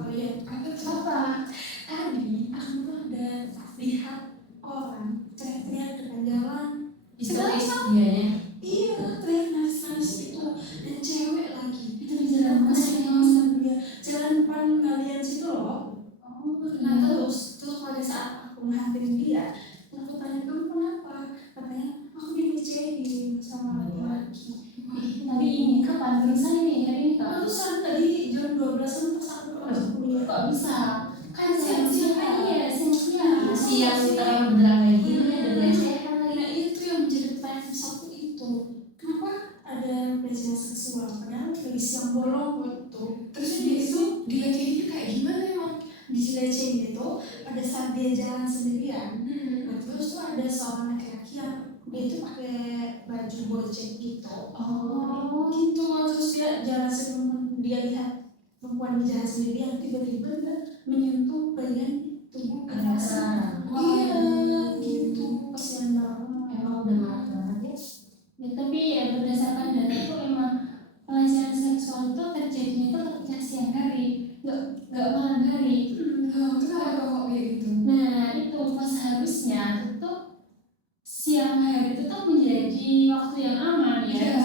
kalian? Apa? Tadi aku tuh ada lihat orang teriak-teriak depan jalan. Sebenarnya dianya. Iya, teriak nangis itu dan cewek lagi. Itu di jalan mana ya? Jalan depan kalian situ loh. Nah terus pada saat aku menghampiri dia, aku tanya kamu kenapa? Katanya aku diboncengin sama laki-laki. Tapi ini kapan barusan ini hari ini kan? Barusan tadi jam 12-an pas aku masuk kuliah. Kok bisa? Kan siang-siang ya, siang terang benderang kayak gini dan lesehan lagi. Nah itu yang menjadi pertanyaan satu itu. Kenapa ada pelecehan seksual? Padahal lagi siang bolong waktu. Terus dia itu dilecehinnya kayak gimana emang? Dilecehin itu pada saat dia jalan sendirian. Nah, terus tuh ada seorang laki-laki yang dia itu pakai baju bojek gitu. Gitu. Terus dia jalan sebelum dia lihat perempuan di jalan sendirian, tiba-tiba dia menyentuh bagian tubuh atasnya. Iya, gitu. Kasihan banget. Emang udah marah banget ya. Tapi ya berdasarkan data itu emang pelecehan seksual itu terjadinya itu ketika siang hari, nggak malam hari. Kenapa kok kayak gitu? Nah itu pas harusnya tuh siang hari itu tuh menjadi waktu yang aman ya.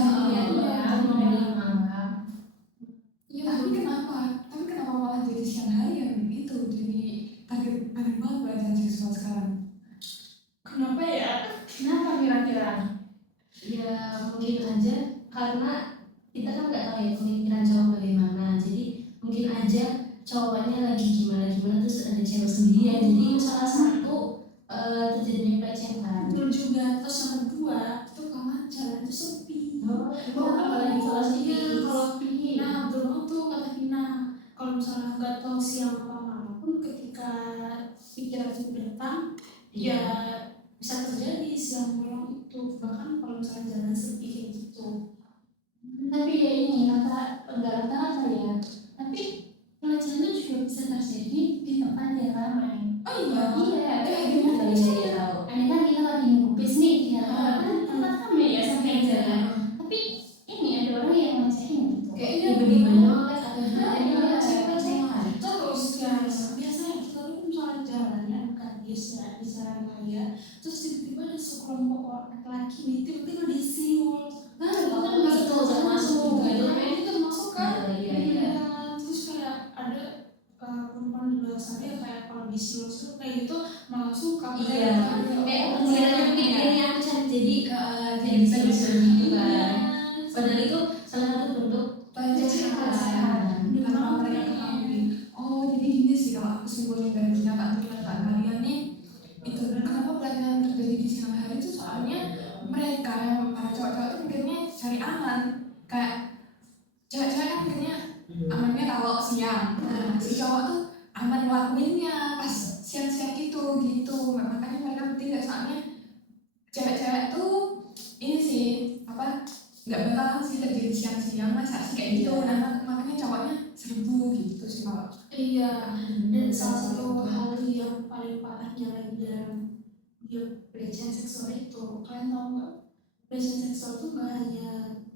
Ya, tapi kenapa malah jadi siang hari yang itu jadi target banget pelecehan seksual sekarang? Kenapa ya? Kenapa kira-kira? Ya mungkin aja karena kita kan nggak tahu ya pemikiran cowok bagaimana, jadi mungkin aja cowoknya lagi gimana terus ada cewek sendirian, jadi itu salah satu terjadinya pelecehan. Betul juga. Terus yang kedua itu karena jalan itu sepi. Apalagi kalau sepi. Nah belum tuh kata Vina, kalau misalnya nggak tahu siang apa malam pun ketika pikiran itu datang, ya bisa terjadi siang bolong itu, bahkan kalau misalnya jalan sepi kayak gitu. Tapi ya ini rata-rata ya. Tapi pelecehan itu juga bisa terjadi di tempat yang ramai. Oh iya. Gimana bisa tahu? Kan kita lagi nunggu bis nih, kan tempat ramai ya sampai jalan. Tapi ini ada orang yang ngelecehin gitu. Kayaknya tiba-tiba atau terus ya biasanya kita tuh misalnya jalannya bukan di jalan raya, terus tiba-tiba ada sekelompok orang laki-laki nih tiba-tiba disenggol. Nah itu kan masuk itu termasuk kan? Iya. Terus kayak ada perempuan di luar sana yang kayak kalau disuruh kayak gitu malah suka. Iya. Kayak pemikirannya ini aku cari jadi bisa gitu kan. Padahal itu salah satu bentuk pelecehan. Kenapa mereka ketahui? Oh jadi gini sih kalau aku simpulin dari pernyataan kalian nih, itu kenapa pelecehan terjadi di siang hari itu soalnya mereka yang para cowok-cowok itu mikirnya cari aman, kayak cewek-cewek kan mikirnya amannya kalau siang, si cowok tuh aman ngelakuinnya pas siang-siang itu gitu, makanya mereka bertiga. Soalnya cewek-cewek tuh ini sih nggak bakalan sih terjadi siang-siang masa sih kayak gitu. Nah makanya cowoknya serbu gitu sih kalau. Iya. Dan salah satu hal yang paling parahnya lagi dalam pelecehan seksual itu, kalian tahu nggak? Pelecehan seksual itu nggak hanya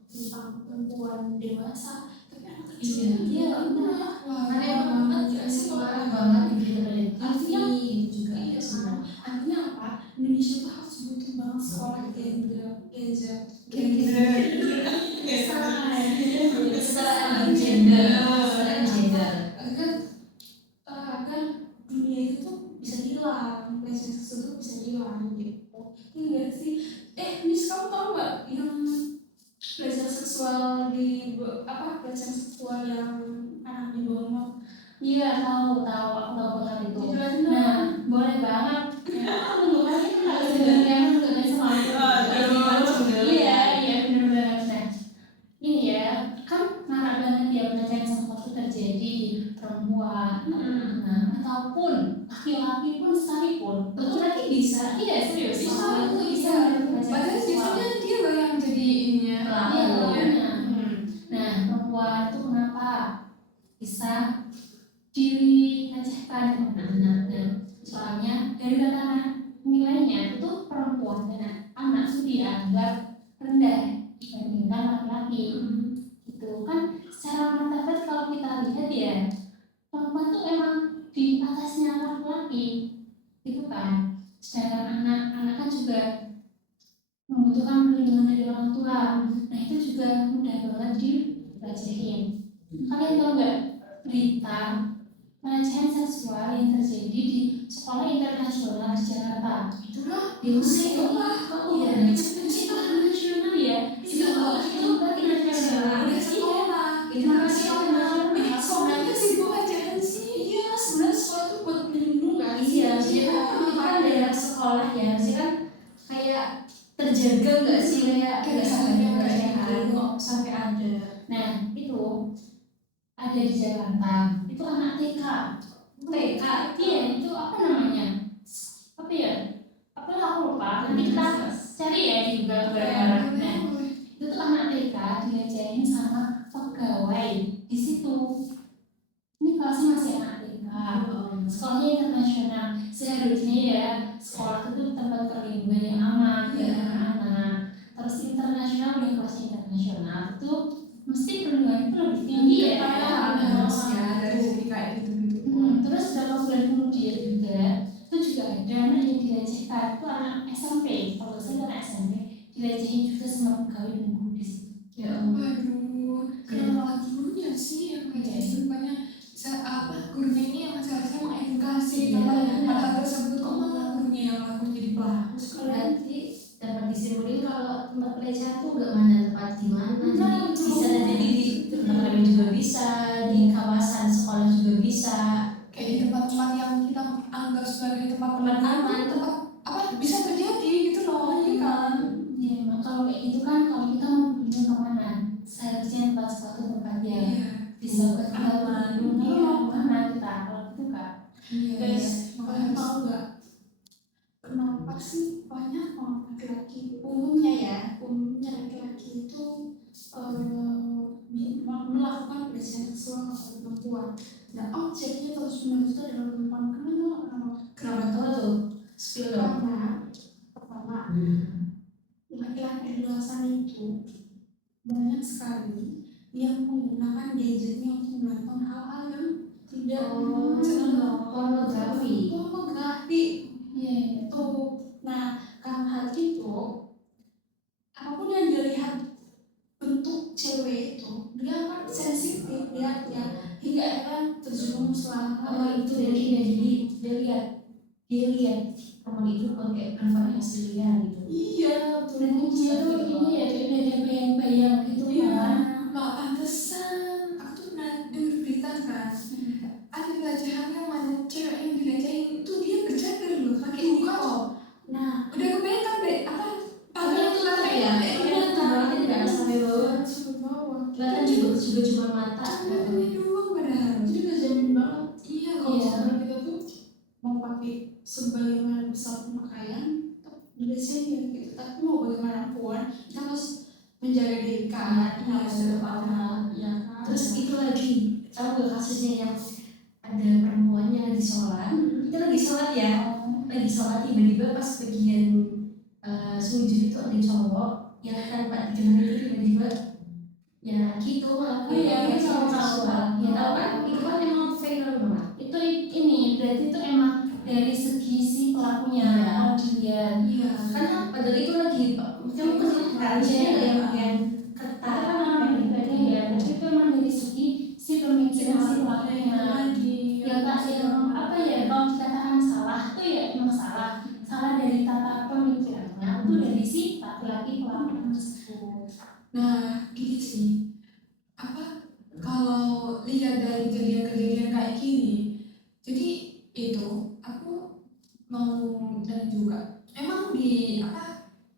tentang perempuan dewasa, tapi anak kecil. Iya benar. Aneh banget ya sih, parah banget gitu. Artinya juga iya sama. Artinya apa? Indonesia tuh harus butuh banget sekolah gender. Agar dunia itu tuh bisa hilang, pelecehan seksual itu bisa hilang gitu. Iya sih. Nis, kamu tahu nggak yang pelecehan seksual pelecehan seksual yang anak di bawah? Iya tahu aku tahu banget itu. Nah boleh banget. Aku nunggu lagi kalau sebenarnya nggak sama aku. Iya benar banget. Nah ini ya kan marak banget ya pelecehan seksual itu terjadi di perempuan, ataupun laki-laki pun sekalipun. Laki-laki bisa? Iya serius. Bisa. Padahal biasanya dia loh yang jadi ininya. Nah perempuan itu kenapa bisa dilecehkan anak-anak? Soalnya dari kata nilainya itu perempuan dan anak itu dianggap rendah dibandingkan laki-laki. Gitu kan secara martabat kalau kita lihat ya perempuan tuh emang di atasnya laki-laki itu kan. Sedangkan anak-anak kan juga membutuhkan perlindungan dari orang tua. Nah itu juga mudah banget dilecehin. Kalian tahu nggak berita pelecehan seksual yang terjadi di sekolah internasional di Jakarta? Itulah Di musik itu iya, internasional ya. Itu internasional. udah sekolah. Internasional. Sekolahnya sih gue ajaran sih. Iya, sebenarnya sekolah tuh buat melindungi. Iya, jadi kan daerah sekolah ya, sih kan kayak terjaga nggak sih kayak nggak sampai kok sampai ada. Nah itu ada di Jakarta. Itu anak TK. TK, iya itu apa namanya? Apa ya? Apa aku lupa. Nanti kita cari ya di Google bareng-bareng. Nah itu tuh anak TK diajarin sama pegawai di situ. Ini kelasnya masih anak TK. Sekolahnya internasional. Seharusnya ya sekolah itu tempat perlindungan yang aman bagi anak-anak. Terus internasional udah kelasnya internasional itu mesti perlindungan itu lebih tinggi ya. Harusnya dari segi kayak gitu-gitu. Terus beberapa bulan kemudian juga itu juga ada anak yang dilecehkan, itu anak SMP, kalau saya anak SMP dilecehin juga sama pegawai dan guru di situ. Ya, aduh, kenapa gurunya sih yang ngajarin banyak gurunya ini yang seharusnya mengedukasi hal tersebut, kok malah gurunya yang laku jadi pelaku. Berarti dapat disimpulin kalau tempat pelecehan tuh nggak mana tempat di mana, bisa jadi di tempat lain juga bisa, di kawasan sekolah juga bisa, kayak di tempat-tempat yang kita anggap sebagai tempat aman, tempat apa bisa terjadi gitu loh, ya kan? Ya, kalau kayak gitu kan kalau kita mau berkunjung kemana, seharusnya tempat suatu tempat yang bisa buat kita berlindung. Mana kita kalau gitu kan? Guys, kalian tahu nggak kenapa sih banyak orang laki-laki umumnya laki-laki itu melakukan pelecehan seksual kepada perempuan dan objeknya terus-menerus itu adalah perempuan. Kenapa tuh? Karena pertama laki-laki di luar sana itu banyak sekali yang menggunakan gadgetnya untuk melakukan hal-hal yang tidak pornografi. Iya itu. Nah karena hal itu, apapun yang dilihat bentuk cewek itu dia akan sensitif, dia hingga akan terjerumus lah itu. Jadi dia lihat perempuan itu pakai perempuan aslinya gitu. Iya betul. Dan dia tuh ini ya ada bayang-bayang gitu kan. Nggak pantesan. Aku tuh pernah dengar berita kan, ada pelecehan yang mana cewek yang dilecehin itu dia bercadar loh, pakai niqab. Nah udah kebayang kan apa pagar itu kan ya? Tangannya tidak sampai bawah. Kelihatan juga cuma mata. Ini doang padahal. Jadi udah jamin banget. Iya kalau misalnya kita tuh mau pakai sebagaimana besar pemakaian, dilecehin gitu. Tapi mau bagaimanapun kita harus menjaga diri kan, harus berpaham, ya kan. Terus itu lagi, tahu gak kasusnya yang ada perempuan yang lagi sholat, kita lagi sholat ya, lagi sholat tiba-tiba pas bagian sujud itu ada cowok yang tanpa dikenal itu tiba-tiba ya gitu lakuin seksual. Ya tahu kan, itu kan emang viral banget. Itu ini berarti itu emang dari segi si pelakunya kalau dilihat. Kan padahal itu lagi kamu kerja yang ketat kan orang ibadah ya, tapi itu emang dari segi si pemikiran si pelakunya yang tak yang apa ya, kalau dikatakan salah itu ya emang salah dari tata pemikirannya itu dari si laki-laki pelaku tersebut. Nah gitu sih, kalau lihat dari kejadian-kejadian kayak gini, jadi itu aku mau dan juga emang di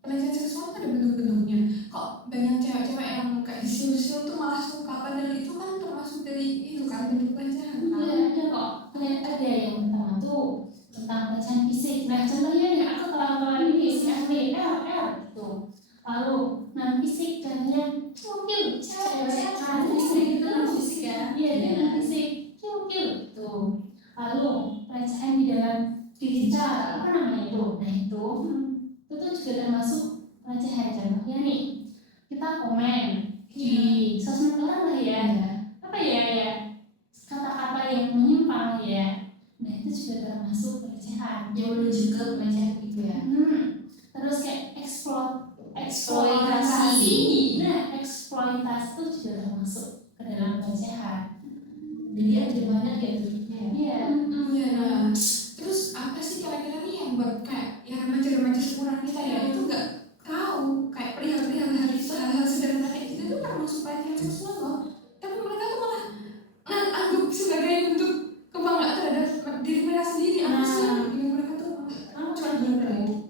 pelecehan seksual ada bentuk-bentuknya. Kok banyak cewek-cewek yang kayak disiul-siul tuh malah suka, padahal itu kan termasuk dari itu kan bentuk pelecehan kan? Iya ada kok, ada yang pertama tuh tentang pelecehan fisik. Nah contohnya nih aku telah ini si LR gitu. Lalu non fisik dan yang cukil cewek kan fisik itu non fisik ya. Iya dia non fisik cukil gitu. Lalu pelecehan di dalam digital apa namanya itu? Nah itu tuh juga termasuk pelecehan. Contohnya nih kita komen di sosmed orang lah ya, apa ya kata-kata yang pelecehan yang menuju ke pelecehan itu ya. Terus kayak Eksploitasi. nah eksploitasi itu juga termasuk ke dalam pelecehan. Jadi ada banyak ya bentuknya. Iya. Iya. Terus apa sih kira-kira nih yang buat kayak yang remaja-remaja seumuran kita ya itu nggak tahu kayak perihal-perihal hal itu, hal-hal sederhana kayak gitu itu termasuk pelecehan seksual loh. Tapi mereka tuh malah anggap sebagai bentuk kebanggaan terhadap diri mereka sendiri. Apa sih yang mereka tuh malah cuma gitu.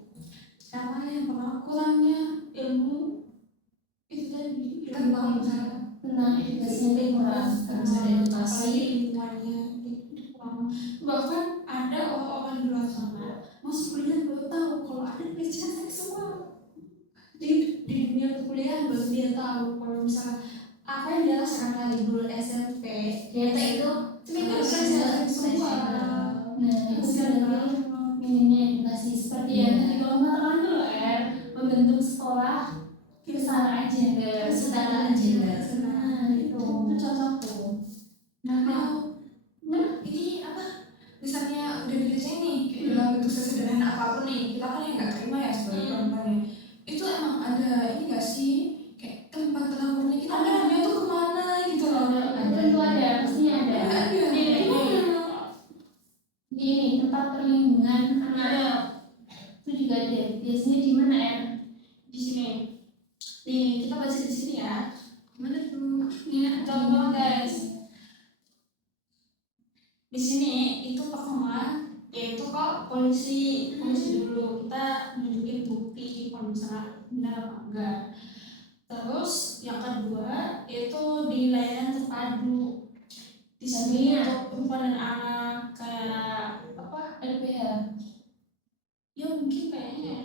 Karena yang kurangnya ilmu itu tadi Tentang tentang edukasinya itu kurang, Harus ada edukasi. lingkungannya itu kurang. Bahkan ada orang-orang di luar sana masuk kuliah baru tahu kalau ada pelecehan seksual di dunia perkuliahan, baru dia tahu kalau misalnya apa yang dia rasakan dari dulu SMP Ternyata itu ternyata pelecehan seksual. Nah, itu berarti minimnya edukasi seperti yang tadi kalau mengatakan tuh membentuk sekolah kesetaraan gender, kesetaraan gender. Nah, itu cocok tuh. Nah, ini apa? Misalnya udah dilecehin nih, kayak dalam bentuk sesederhana apapun nih, kita kan yang nggak terima ya sebagai perempuan ya. Itu emang ada ini nggak sih? Kayak tempat pelapornya kita arahnya tuh kemana gitu loh? Tentu ada, pastinya ada. Ini tempat perlindungan anak itu juga ada. Biasanya di mana ya? Di sini. Nih kita baca di sini ya. Gimana tuh? Nih contoh guys. Di sini itu pertama yaitu kok polisi dulu kita nunjukin bukti kalau misalnya benar apa enggak. Terus yang kedua itu di layanan terpadu. Di sini untuk perempuan dan anak kayak apa LPH. Ya mungkin kayaknya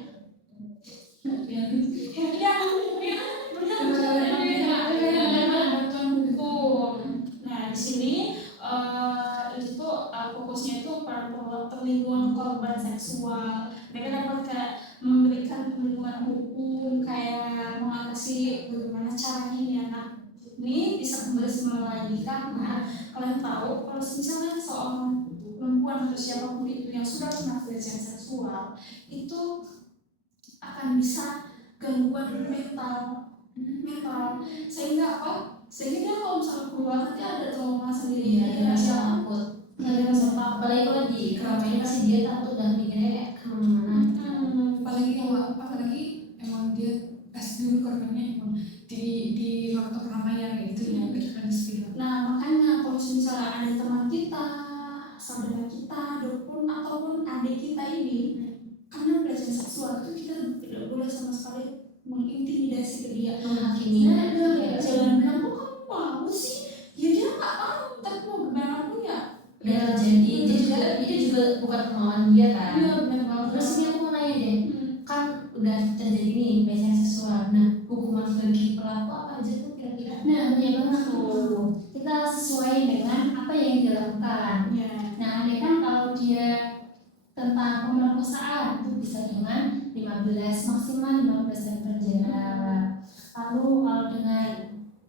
bantuan hukum. Nah di sini itu tuh fokusnya itu pada perlindungan korban seksual. Mereka dapat kayak memberikan perlindungan hukum kayak mengatasi bagaimana caranya nih anak ini bisa kembali semula lagi karena kalian tahu kalau misalnya seorang perempuan atau siapapun itu yang sudah pernah pelecehan seksual itu akan bisa gangguan mental sehingga apa? Sehingga dia kalau misalnya keluar nanti ada trauma sendiri Ada rasa takut. Ada rasa takut. Apalagi kalau di keramaian pasti dia takut dan mikirnya kayak kemana-mana. Apalagi emang dia pas dulu korbannya emang di waktu keramaian kayak gitu ya, kita kan istilah. Nah makanya kalau misalnya ada teman kita, saudara kita, ataupun adik kita ini karena pelecehan seksual itu kita tidak boleh sama sekali mengintimidasi ke dia. Menghakimi. Nah, jangan bilang kok kamu mau sih? Ya dia nggak mau, tapi mau gimana pun ya. Ya jadi dia juga bukan kemauan dia kan. Iya benar banget. Terus ini aku mau nanya deh, kan udah terjadi nih pelecehan seksual. Nah, hukuman bagi pelaku apa aja tuh kira-kira? Nah iya banget tuh. Kita sesuai dengan apa yang dilakukan. Ya. Nah ada kan kalau dia tentang pemerkosaan itu bisa dengan 15 maksimal 15 tahun penjara. Lalu kalau dengan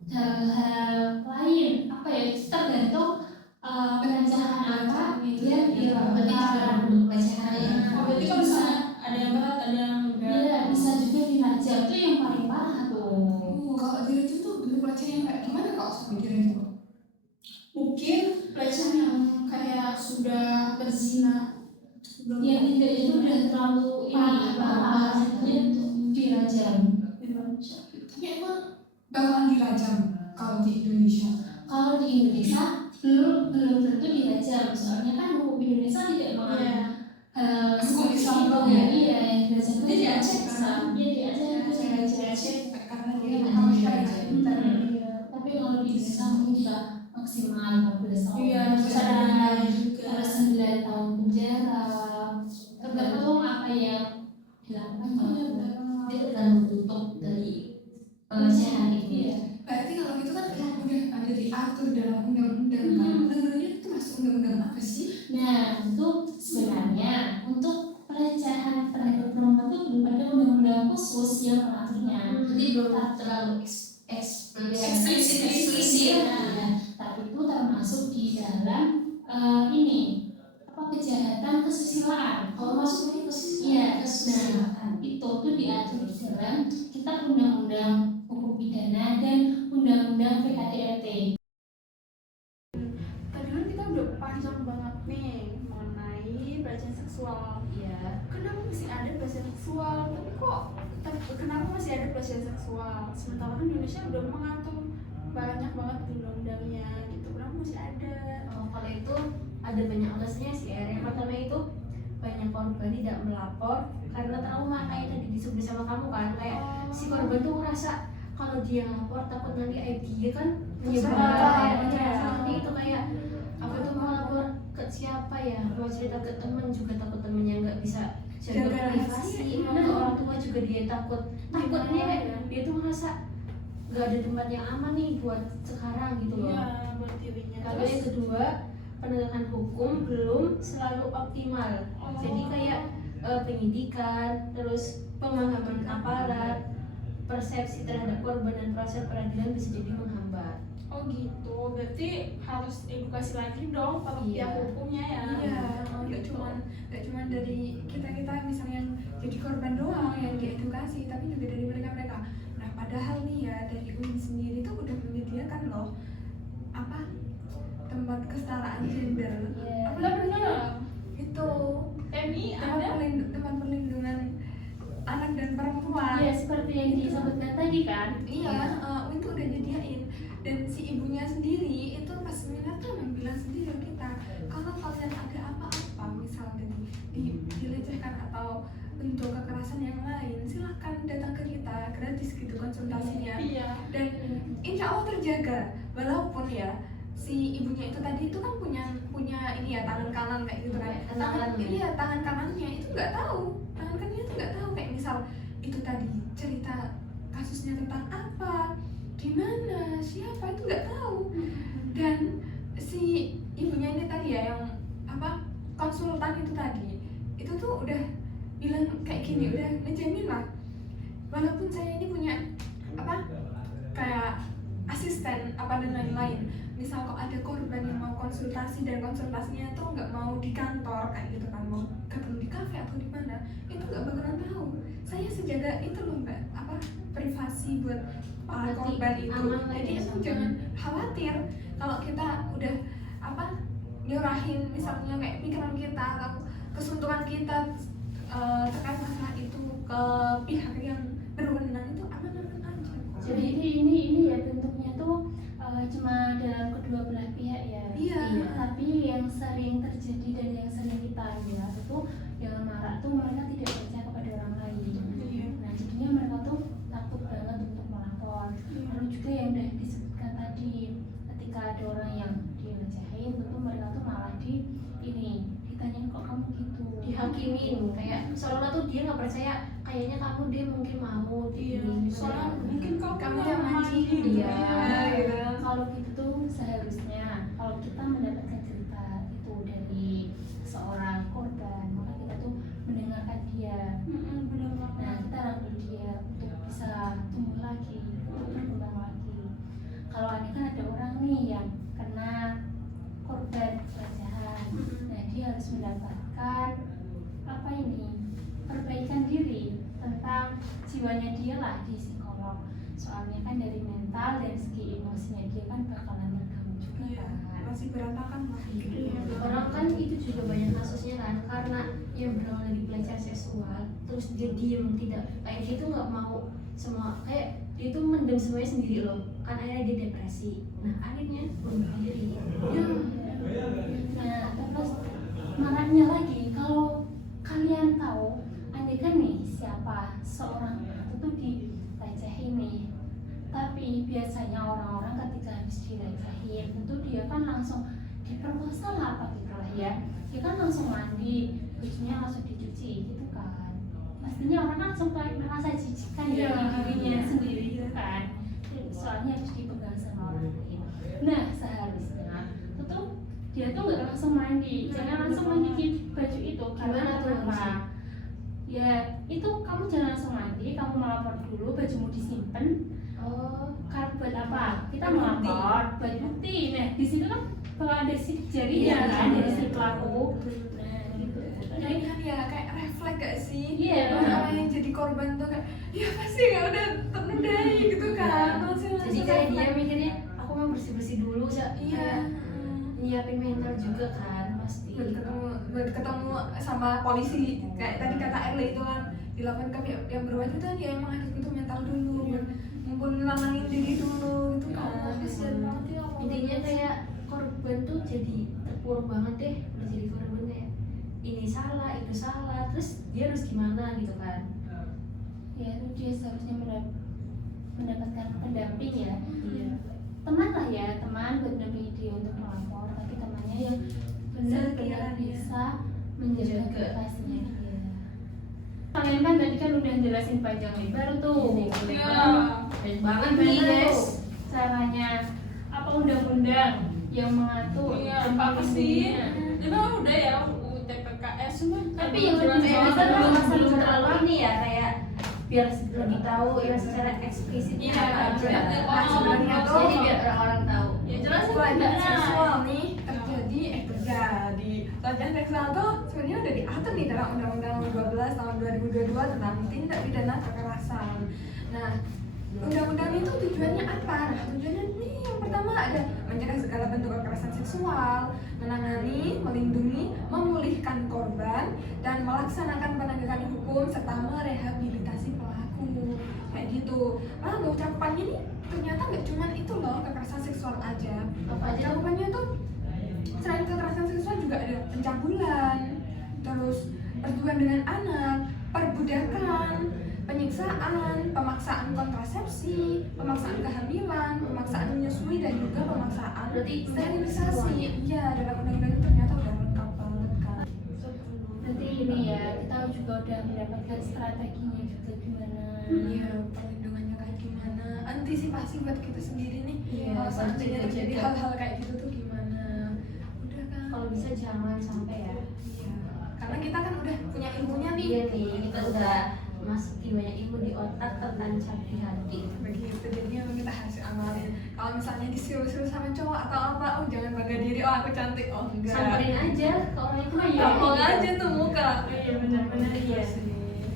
hal-hal lain apa ya tergantung pelecehan apa dia dilakukan. Pelecehan ya. Berarti kalau misalnya ada yang berat ada yang enggak. Iya bisa juga dirajam itu yang paling parah tuh. Kalau dirajam tuh bentuk pelecehan yang kayak gimana kalau sampai dirajam? Mungkin pelecehan yang kayak sudah berzina. Yang tidak itu udah terlalu parah itu dirajam. Tapi emang bakalan dirajam kalau di Indonesia. Kalau di Indonesia belum tentu dirajam, soalnya kan hukum Indonesia tidak mengenai Hukum Islam ya. Iya, yang dirajam itu Jadi di Aceh Aceh kan? Iya di Aceh itu dirajam. Karena dia Iya, bakal iya, syariat. Iya. Tapi kalau di Indonesia mungkin bisa maksimal 15 tahun. Iya, penjara, juga. harus 9 tahun penjara. Tergantung apa yang dilakukan. Dia tergantung bentuk dari pelecehan itu ya. Berarti kalau itu kan emang udah ada diatur dalam undang-undang kan? Undang-undangnya itu masuk undang-undang apa sih? Nah, untuk sebenarnya untuk pelecehan terhadap perempuan itu belum ada undang-undang khusus yang mengaturnya. Jadi belum terlalu eksplisit. Nah, tapi itu termasuk di dalam ini apa kejahatan kesusilaan. Kalau masuknya itu iya kesusilaan itu tuh diatur di dalam Kitab Undang-Undang Hukum Pidana dan Undang-Undang PKDRT. Tadi kan kita udah panjang banget nih mengenai pelecehan seksual. Iya. Kenapa masih ada pelecehan seksual? Kenapa masih ada pelecehan seksual? Sementara kan Indonesia udah mengatur banyak banget undang-undangnya gitu. Kenapa masih ada? Kalau itu ada banyak alasannya sih. Yang pertama itu banyak korban tidak melapor karena trauma kayak tadi disebut sama kamu kan, kayak si korban tuh ngerasa kalau dia lapor takut nanti aib dia kan menyebar seperti itu, kayak apa tuh mau lapor ke siapa ya, mau cerita ke teman juga takut temennya nggak bisa jaga privasi, mau ke orang tua juga dia takutnya dia tuh ngerasa nggak ada tempat yang aman nih buat sekarang gitu loh. Buat dirinya. Lalu yang kedua, penegakan hukum belum selalu optimal. Jadi kayak penyidikan, terus pemahaman aparat, persepsi terhadap korban dan proses peradilan bisa jadi menghambat. Oh gitu, berarti harus edukasi lagi dong para pihak hukumnya ya. Iya, nggak cuman dari kita misalnya yang jadi korban doang yang diedukasi, tapi juga dari mereka. Nah padahal nih ya dari UIN sendiri tuh udah menyediakan loh tempat kesetaraan gender. Apa namanya? Itu tempat perlindungan anak dan perempuan. Iya, seperti yang disebutkan tadi kan. Iya, UIN tuh udah nyediain. Dan si ibunya sendiri itu pas seminar tuh bilang sendiri ke kita, kalau kalian ada apa-apa misalnya dilecehkan atau bentuk kekerasan yang lain, silahkan datang ke kita, gratis gitu konsultasinya. Dan insya Allah terjaga, walaupun ya si ibunya itu tadi itu kan punya ini ya tangan kanan kayak gitu kan. Tangan kanannya itu nggak tahu, kayak misal itu tadi cerita kasusnya tentang apa, gimana, siapa itu nggak tahu. Dan si ibunya ini tadi ya yang konsultan itu tadi itu tuh udah bilang kayak gini, udah ngejamin lah, walaupun saya ini punya kayak asisten dan lain-lain, misal kok ada korban yang mau konsultasi dan konsultasinya tuh nggak mau di kantor kayak gitu kan, mau gabung di kafe atau di mana, itu nggak bakalan tahu. Saya sejaga itu loh mbak, privasi buat para korban itu. Jadi itu jangan khawatir kalau kita udah nyurahin misalnya kayak pikiran kita atau kesuntukan kita terkait masalah itu ke pihak yang berwenang, itu aman-aman aja. Jadi ini ya bentuknya tuh cuma dalam kedua belah pihak ya. Iya. Tapi yang sering terjadi dan yang sering kita lihat itu yang marak tuh mereka tidak percaya kepada orang lain. Nah jadinya mereka tuh takut banget untuk melapor. Lalu juga yang udah disebutkan tadi, ketika ada orang yang dilecehin, tentu mereka tuh malah ditanyain kok kamu gitu, dihakimin, kayak seolah tuh dia nggak percaya, kayaknya kamu dia mungkin mau soalnya mungkin kamu yang mandi. Iya. Kalau gitu tuh seharusnya kalau kita mendapatkan cerita itu dari seorang korban, maka kita tuh mendengarkan dia. Nah kita rangkul dia untuk bisa tumbuh lagi, untuk berkembang lagi. Kalau ada orang nih yang kena korban pelecehan, nah dia harus mendapatkan perbaikan diri tentang jiwanya dia lah di psikolog. Soalnya kan dari mental dan segi emosinya dia kan bakalan terganggu juga kan. Masih berantakan lah. Orang kan itu juga banyak kasusnya kan, karena yang berawal dari pelecehan seksual terus dia diem, tidak kayak dia tuh nggak mau semua, kayak dia tuh mendem semuanya sendiri loh kan, akhirnya dia depresi. Nah akhirnya bunuh diri. Nah terus maraknya lagi kalau kalian tahu, andai kan nih siapa seorang itu dilecehin nih, tapi biasanya orang-orang ketika habis dilecehin tentu dia kan langsung diperkosa lah apa gitu lah ya, dia kan langsung mandi, bajunya langsung dicuci gitu kan, pastinya orang langsung kayak merasa jijik kan ya dirinya sendiri gitu kan, soalnya harus dipegang sama orang lain. Nah seharusnya tuh dia tuh nggak langsung mandi, jangan langsung mandi baju itu. Gimana tuh apa? Ya itu kamu jangan langsung mandi, kamu melapor dulu, bajumu disimpan. Buat apa? Kita melapor buat bukti. Nah di situ kan kalau ada sidik jarinya Iya, kan dari iya. si pelaku. Jadi kan ya kayak refleks gak sih? Iya. Orang yang jadi korban tuh kayak ya pasti gak udah ternodai gitu kan. Jadi kayak dia mikirnya aku mau bersih-bersih dulu Iya. kayak nyiapin mental juga kan pasti. buat ketemu sama polisi kayak tadi kata Erle itu kan dilakukan ke yang berwajib kan ya emang harus butuh mental dulu buat mumpun nenangin diri dulu gitu kan. Kasian banget ya Allah. Intinya kayak korban tuh jadi terpuruk banget deh, udah jadi korban kayak ini salah itu salah, terus dia harus gimana gitu kan. Ya itu dia seharusnya mendapatkan pendamping ya. Iya. Teman lah ya, teman buat mendampingi dia untuk melapor, tapi temannya yang benar-benar bisa menjaga Jaga. privasinya dia. Kalian kan tadi kan udah jelasin panjang lebar tuh. Iya. Banyak banget Gimana nih guys. tuh caranya? Apa undang-undang yang mengatur? Iya, dan apa sih? melindunginya? Itu udah ya UU TPKS semua. Tapi yang lebih Kayak jelas kita adalah belum masalah terlalu terlalu ini ya kayak biar lebih tahu ya secara eksplisit Iya, apa aja. biar Nah, sebenarnya orang tuh tahu. jadi biar orang-orang tahu. Ya jelas pelecehan seksual nih terjadi. Pelecehan seksual tuh sebenarnya udah diatur nih dalam Undang-Undang 12 tahun 2022 tentang tindak pidana kekerasan. Nah, undang-undang itu tujuannya apa? Nah, tujuannya nih yang pertama ada mencegah segala bentuk kekerasan seksual, menangani, melindungi, memulihkan korban, dan melaksanakan penegakan hukum serta merehabilitasi pelaku. Kayak gitu. Lalu cakupannya nih ternyata nggak cuma itu loh kekerasan seksual aja. Apa aja? Cakupannya tuh selain kekerasan seksual juga ada pencabulan, terus perbudakan dengan anak, perbudakan, penyiksaan, pemaksaan kontrasepsi, pemaksaan kehamilan, pemaksaan menyusui, dan juga pemaksaan Berarti sterilisasi. semuanya. Iya, dalam undang-undang itu ternyata udah lengkap banget kan. Nanti ini ya, kita juga udah mendapatkan strateginya juga gimana. Iya, perlindungannya kayak gimana, antisipasi buat kita sendiri nih. Iya, Kalau seandainya buat terjadi jaga. hal-hal kayak gitu tuh gimana? Udah kan? Kalau bisa jangan sampai ya. Iya, karena kita kan udah punya ilmunya nih. Iya nih, kita udah masukin banyak ilmu di otak tertancap di hati. Begitu, jadinya kita harus amalin. Kalau misalnya disuruh-suruh sama cowok atau apa, oh jangan bangga diri, oh aku cantik, oh enggak. Samperin aja ke orang itu Iya, Gampang iya. aja tuh muka. Iya benar-benar iya.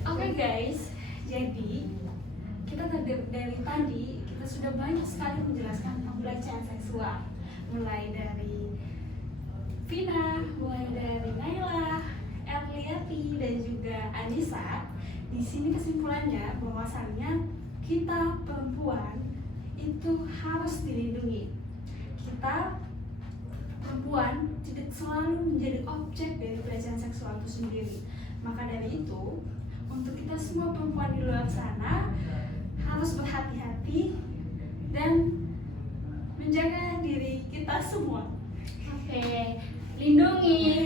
Oke guys, jadi kita dari tadi kita sudah banyak sekali menjelaskan tentang pelecehan seksual, mulai dari Vina, mulai dari Naila, Erliati, dan juga Anissa. Di sini kesimpulannya bahwasannya kita perempuan itu harus dilindungi. Kita perempuan tidak selalu menjadi objek dari pelecehan seksual itu sendiri. Maka dari itu, untuk kita semua perempuan di luar sana harus berhati-hati dan menjaga diri kita semua. Oke, lindungi